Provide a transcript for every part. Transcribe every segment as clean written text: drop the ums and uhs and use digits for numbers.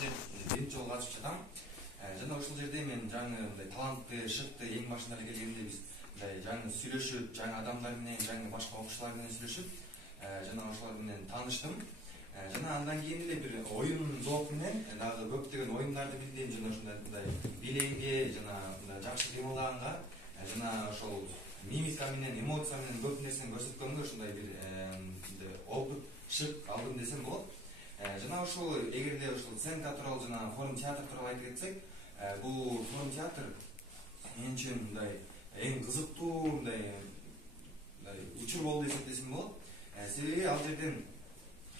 биринчи жолу катышып жатам. Жана ушул жерде мен жаңы мындай талантты, шыкты эң башында эле келгенде биз мындай жаңы сүйлөшүп, жаңы адамдар менен, жаңы башка окуучулар менен сүйлөшүп, жана ошолор менен тааныштым. Жана андан кийин эле бир оюн зоок менен дагы көптөгөн оюндарды билдим, жана ушундай мындай бийлегенге, жана мындай жакшы кыймылдаганга, жана ошол мимика менен, эмоция менен көп нерсени көрсөткөнгө ушундай бир опыт, шык алдым десем болот. Жана ушул эгерде ушул сценка тууралуу жана форум театр тууралуу айтып кетсек, бул форум театр мен үчүн мындай эң кызыктуу мындай учур болду десек десем болот. Себеби ал жерден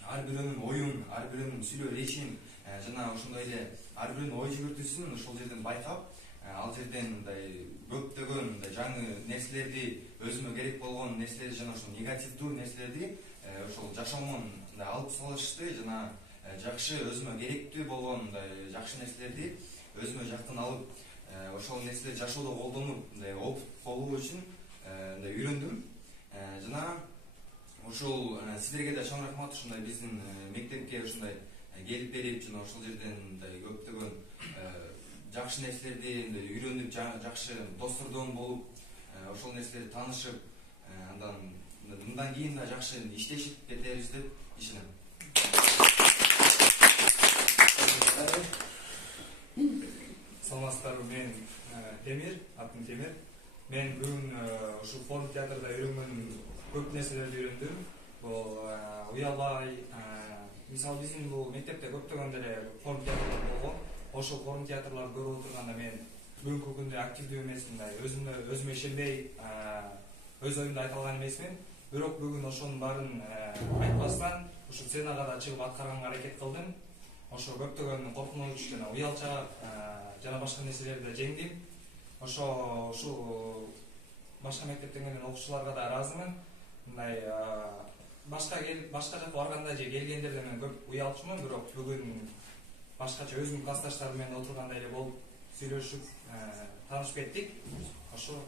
ар бирөөнүн оюн, ар бирөөнүн сүйлөө речин, жана ошондой эле ар бирөөнүн ой жүгүртүүсүн ошол жерден байкап, ал жерден мындай көптөгөн мындай жаңы нерселерди, өзүмө керек болгон нерселерди жана ошол негативдүү нерселерди ошол жашоомон алып салышты, жана жакшы өзүмө керектүү болгон мындай жакшы нерселерди өзүмө жактан алып, ошол нерселерди жашоодо колдонуп, мындай опыт болуу үчүн мындай үйрөндүм. Жана ушул сиздерге да чоң рахмат, ушундай биздин мектепке ушундай келип берип, жана ошол жерден мындай көптөгөн жакшы нерселерди үйрөнүп, жакшы достордон болуп, ошол нерселерди таанышып, мындан кийин да жакшы иштешип кетебиз деп ишенем. Саламатсыздарбы, мен Темир, атым Темир. Мен бүгүн ушул форум театрда үйрөнгөн көп нерселерди үйрөндүм. Бул уялбай, мисалы биздин бул мектепте көптөгөн деле форум театрлар болгон. Ошол форум театрларды көрүп отурганда мен бүгүнкү күндө активдүү эмес, мындай өзүмө ишенбей, өз оюмду айта алган эмесмин. Бирок бүгүн ошонун баарын айтпастан ушул сценага да чыгып аткарганга аракет кылдым. Ошо көптөгөн коркунуч жана уялча жана башка нерселерди да жеңдим. Ушул башка мектептен келген окуучуларга да ыраазымын. Мындай башка жакка барганда же келгендерде мен көп уялчумун, бирок бүгүн башкача өзүмдүн классташтарым менен отургандай эле болуп сүйлөшүп, таанышып кеттик. Ошо